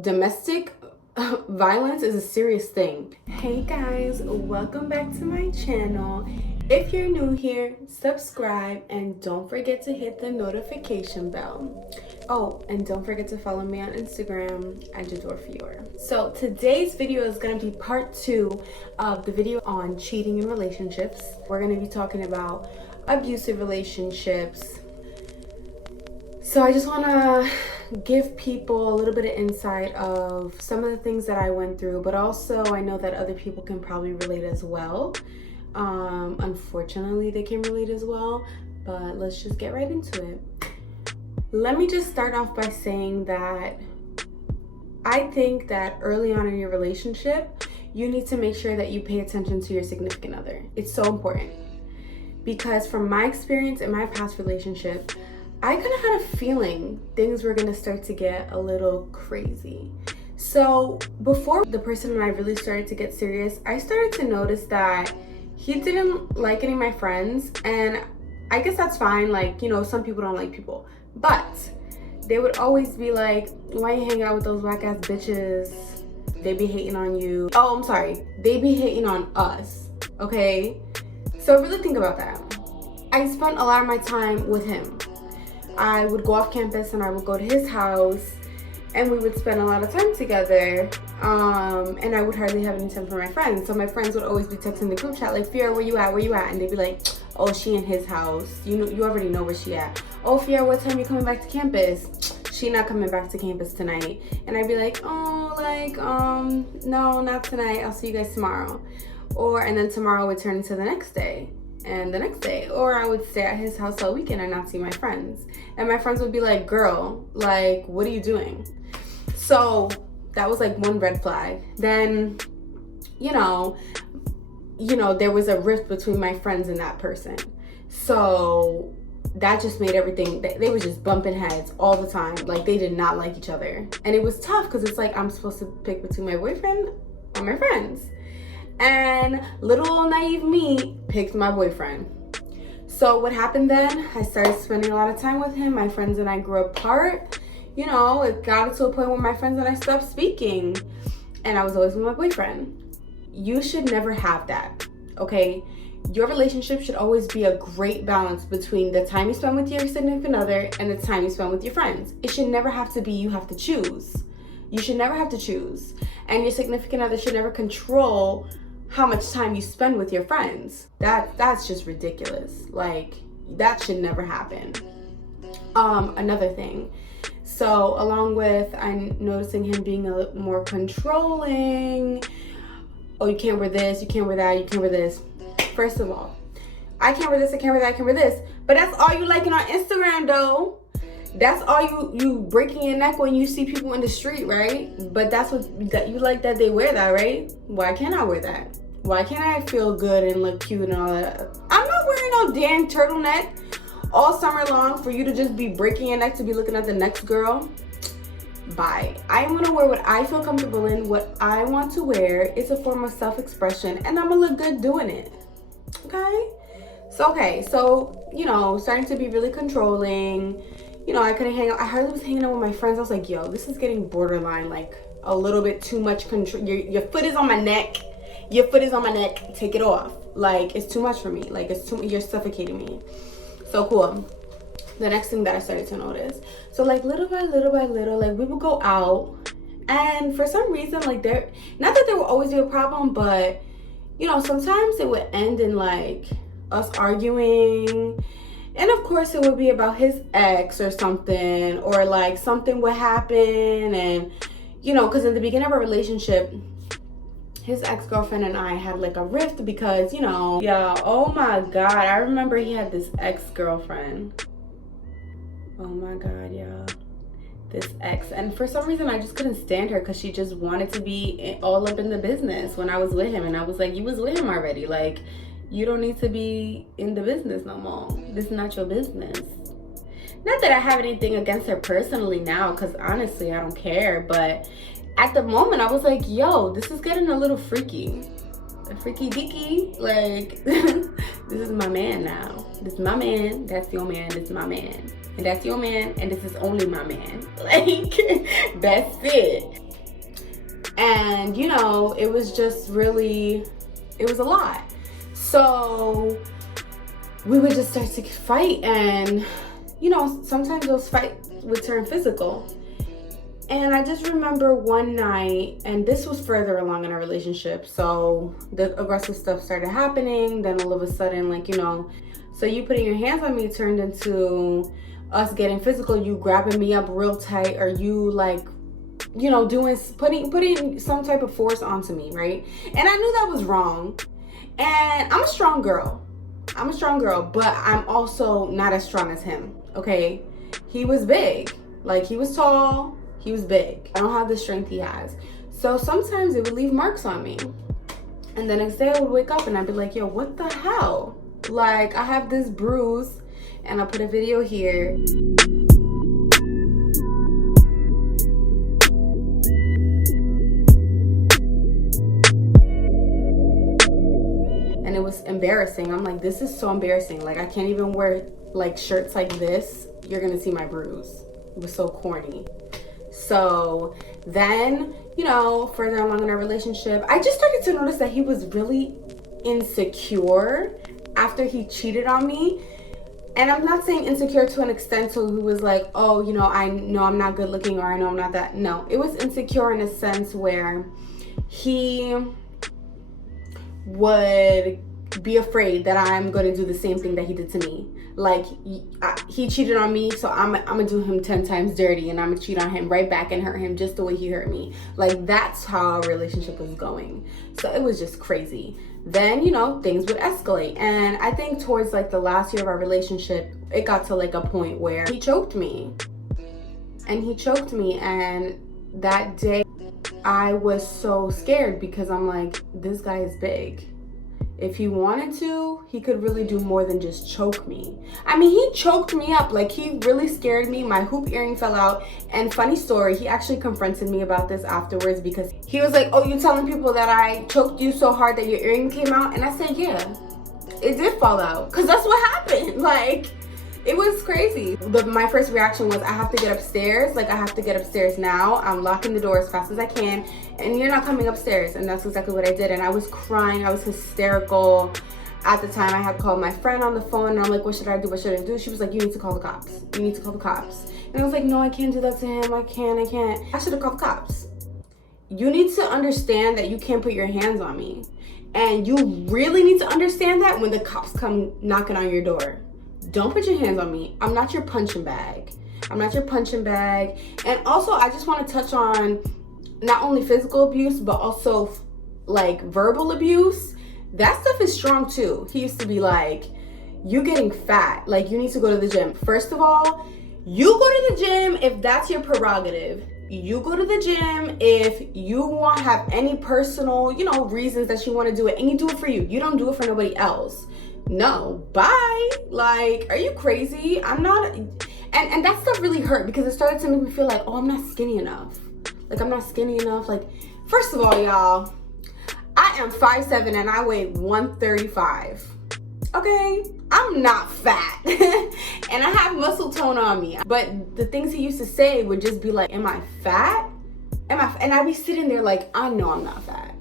domestic violence is a serious thing. Hey guys, welcome back to my channel. If you're new here, subscribe and don't forget to hit the notification bell. Oh, and don't forget to follow me on Instagram at Jadoreeexfior. So today's video is going to be part 2 of the video on cheating in relationships. We're going to be talking about abusive relationships. So I just want to give people a little bit of insight of some of the things that I went through, but also I know that other people can probably relate as well. Unfortunately, they can relate as well, but let's just get right into it. Let me just start off by saying that I think that early on in your relationship, you need to make sure that you pay attention to your significant other. It's so important because from my experience in my past relationship, I kind of had a feeling things were going to start to get a little crazy. So before the person and I really started to get serious, I started to notice that he didn't like any of my friends, and I guess that's fine. Like, you know, some people don't like people, but they would always be like, why you hanging out with those whack ass bitches? They be hating on you. Oh, I'm sorry. They be hating on us. Okay. So really think about that. I spent a lot of my time with him. I would go off campus and I would go to his house and we would spend a lot of time together. And I would hardly have any time for my friends. So my friends would always be texting the group chat like, Fior, where you at? Where you at? And they'd be like, oh, she in his house. You know, you already know where she at. Oh, Fior, what time you coming back to campus? She not coming back to campus tonight. And I'd be like, oh, like, no, not tonight. I'll see you guys tomorrow. And then tomorrow would turn into the next day. And the next day, or I would stay at his house all weekend and not see my friends. And my friends would be like, girl, like, what are you doing? So that was like one red flag. Then, you know, there was a rift between my friends and that person. So that just made everything, they were just bumping heads all the time. Like, they did not like each other. And it was tough because it's like, I'm supposed to pick between my boyfriend or my friends. And little naive me picked my boyfriend. So what happened then? I started spending a lot of time with him. My friends and I grew apart. You know, it got to a point where my friends and I stopped speaking. And I was always with my boyfriend. You should never have that, okay? Your relationship should always be a great balance between the time you spend with your significant other and the time you spend with your friends. It should never have to be you have to choose. You should never have to choose. And your significant other should never control how much time you spend with your friends. That's just ridiculous. Like, that should never happen. Another thing. So along with, I'm noticing him being a little more controlling. Oh, you can't wear this, you can't wear that, you can't wear this. First of all, I can't wear this, I can't wear that, I can't wear this. But that's all you liking on Instagram though. That's all you breaking your neck when you see people in the street, right? But that's what that you like, that they wear that, right? Why can't I wear that? Why can't I feel good and look cute and all that? I'm not wearing no damn turtleneck all summer long for you to just be breaking your neck to be looking at the next girl. Bye. I'm gonna wear what I feel comfortable in, what I want to wear. It's a form of self-expression and I'm gonna look good doing it. Okay? So, you know, starting to be really controlling. You know, I couldn't hang out. I hardly was hanging out with my friends. I was like, yo, this is getting borderline, like a little bit too much control. Your foot is on my neck. Your foot is on my neck. Take it off. Like, it's too much for me. Like, you're suffocating me. So cool. The next thing that I started to notice. So like little by little by little, like we would go out. And for some reason, like not that there will always be a problem, but you know, sometimes it would end in like us arguing. And of course it would be about his ex or something, or like something would happen. And, you know, because in the beginning of our relationship, his ex-girlfriend and I had like a rift because, you know, yeah, oh my God. I remember he had this ex-girlfriend. Oh my God, yeah. This ex. And for some reason, I just couldn't stand her because she just wanted to be all up in the business when I was with him. And I was like, you was with him already. Like, you don't need to be in the business no more. This is not your business. Not that I have anything against her personally now, because honestly, I don't care. But at the moment, I was like, yo, this is getting a little freaky. A freaky deaky. Like, this is my man now. This is my man. That's your man. This is my man. And that's your man. And this is only my man. Like, that's it. And, you know, it was just really, it was a lot. So we would just start to fight, and, you know, sometimes those fights would turn physical. And I just remember one night, and this was further along in our relationship, so the aggressive stuff started happening. Then all of a sudden, like, you know, so you putting your hands on me turned into us getting physical, you grabbing me up real tight, or you, like, you know, putting some type of force onto me, right? And I knew that was wrong. And I'm a strong girl, but I'm also not as strong as him, okay? He was big, like, he was tall, he was big. I don't have the strength he has. So sometimes it would leave marks on me. And the next day I would wake up and I'd be like, yo, what the hell? Like, I have this bruise, and I'll put a video here. And it was embarrassing. I'm like, this is so embarrassing. Like, I can't even wear, like, shirts like this. You're gonna see my bruise. It was so corny. So then, you know, further along in our relationship, I just started to notice that he was really insecure after he cheated on me. And I'm not saying insecure to an extent to who was like, oh, you know, I know I'm not good looking, or I know I'm not that. No, it was insecure in a sense where he would be afraid that I'm going to do the same thing that he did to me. Like, he cheated on me, so I'm gonna do him 10 times dirty, and I'm gonna cheat on him right back and hurt him just the way he hurt me. Like, that's how our relationship was going. So it was just crazy. Then, you know, things would escalate. And I think towards, like, the last year of our relationship, it got to, like, a point where he choked me. And that day I was so scared, because I'm like, this guy is big. If he wanted to, he could really do more than just choke me. I mean, he choked me up. Like, he really scared me. My hoop earring fell out. And funny story, he actually confronted me about this afterwards, because he was like, oh, you telling people that I choked you so hard that your earring came out? And I said, yeah, it did fall out, because that's what happened. Like, it was crazy. My first reaction was, I have to get upstairs. Like, I have to get upstairs now. I'm locking the door as fast as I can, and you're not coming upstairs. And that's exactly what I did. And I was crying. I was hysterical. At the time, I had called my friend on the phone, and I'm like, what should I do? What should I do? She was like, you need to call the cops. You need to call the cops. And I was like, no, I can't do that to him. I can't. I should have called the cops. You need to understand that you can't put your hands on me. And you really need to understand that when the cops come knocking on your door. Don't put your hands on me. I'm not your punching bag. And also, I just want to touch on not only physical abuse, but also, like, verbal abuse. That stuff is strong too. He used to be like, you getting fat. Like, you need to go to the gym. First of all, you go to the gym if that's your prerogative. You go to the gym if you have any personal, you know, reasons that you want to do it, and you do it for you. You don't do it for nobody else. No, bye. Like, are you crazy? I'm not. And that stuff really hurt, because it started to make me feel like, oh, I'm not skinny enough. Like, first of all, y'all, I am 5'7" and I weigh 135. Okay, I'm not fat. And I have muscle tone on me. But the things he used to say would just be like, am I fat? And I'd be sitting there like, I know I'm not fat.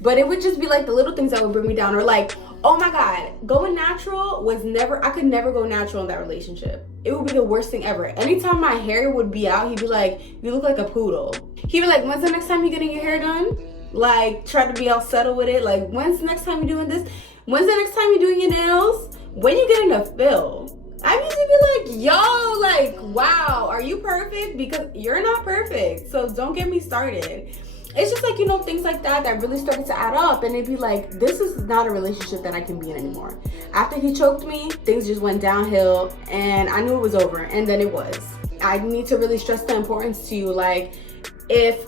But it would just be like the little things that would bring me down. Or like, oh my God, going natural was never, I could never go natural in that relationship. It would be the worst thing ever. Anytime my hair would be out, he'd be like, you look like a poodle. He'd be like, when's the next time you're getting your hair done? Like, try to be all settled with it. Like, when's the next time you're doing this? When's the next time you're doing your nails? When you getting a fill? I used to be like, yo, like, wow, are you perfect? Because you're not perfect. So don't get me started. It's just like, you know, things like that really started to add up, and it'd be like, this is not a relationship that I can be in anymore. After he choked me, things just went downhill, and I knew it was over, and then it was. I need to really stress the importance to you, like, if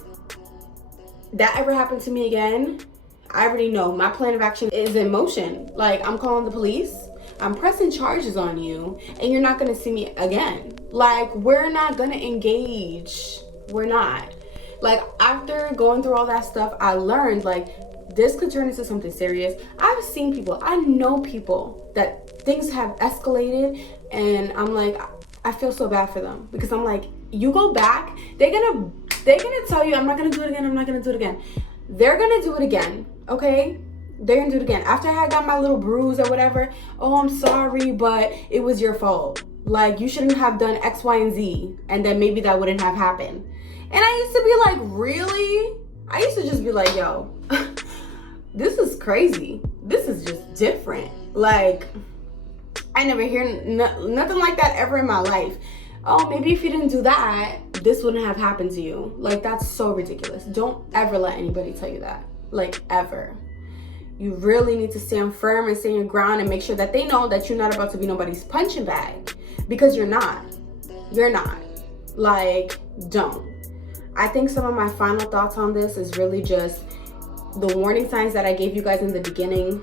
that ever happened to me again, I already know my plan of action is in motion. Like, I'm calling the police, I'm pressing charges on you, and you're not gonna see me again. Like, we're not gonna engage. We're not. Like, after going through all that stuff, I learned, like, this could turn into something serious. I've seen people, I know people that things have escalated, and I'm like, I feel so bad for them, because I'm like, you go back, they're gonna They're gonna tell you, I'm not gonna do it again, I'm not gonna do it again. They're gonna do it again, okay? They're gonna do it again. After I got my little bruise or whatever, oh, I'm sorry, but it was your fault. Like, you shouldn't have done X, Y, and Z, and then maybe that wouldn't have happened. And I used to be like, really? I used to just be like, yo, this is crazy. This is just different. Like, I never hear nothing like that ever in my life. Oh, maybe if you didn't do that, this wouldn't have happened to you. Like, that's so ridiculous. Don't ever let anybody tell you that. Like, ever. You really need to stand firm and stand your ground and make sure that they know that you're not about to be nobody's punching bag. Because you're not. You're not. Like, don't. I think some of my final thoughts on this is really just the warning signs that I gave you guys in the beginning.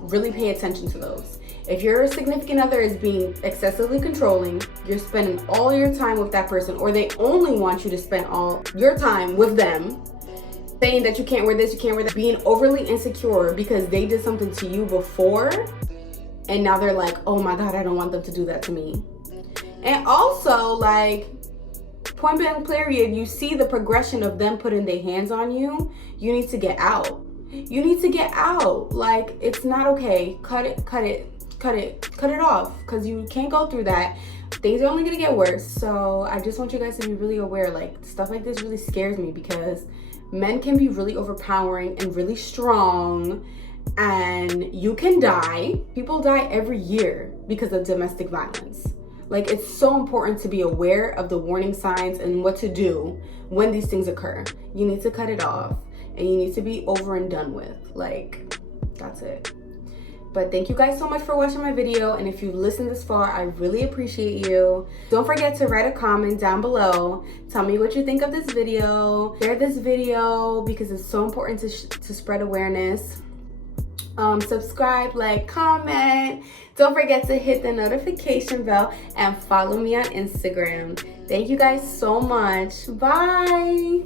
Really pay attention to those. If your significant other is being excessively controlling, you're spending all your time with that person, or they only want you to spend all your time with them, saying that you can't wear this, you can't wear that, being overly insecure because they did something to you before, and now they're like, oh my God, I don't want them to do that to me. And also, like, point blank period, you see the progression of them putting their hands on you, you need to get out. You need to get out. Like, it's not okay. Cut it off, because you can't go through that. Things are only gonna get worse. So I just want you guys to be really aware. Like, stuff like this really scares me because men can be really overpowering and really strong, and you can die. People die every year because of domestic violence. Like, it's so important to be aware of the warning signs and what to do when these things occur. You need to cut it off, and you need to be over and done with. Like, that's it. But thank you guys so much for watching my video, and if you've listened this far, I really appreciate you. Don't forget to write a comment down below. Tell me what you think of this video. Share this video because it's so important to spread awareness. Subscribe, like, comment. Don't forget to hit the notification bell and follow me on Instagram. Thank you guys so much. Bye.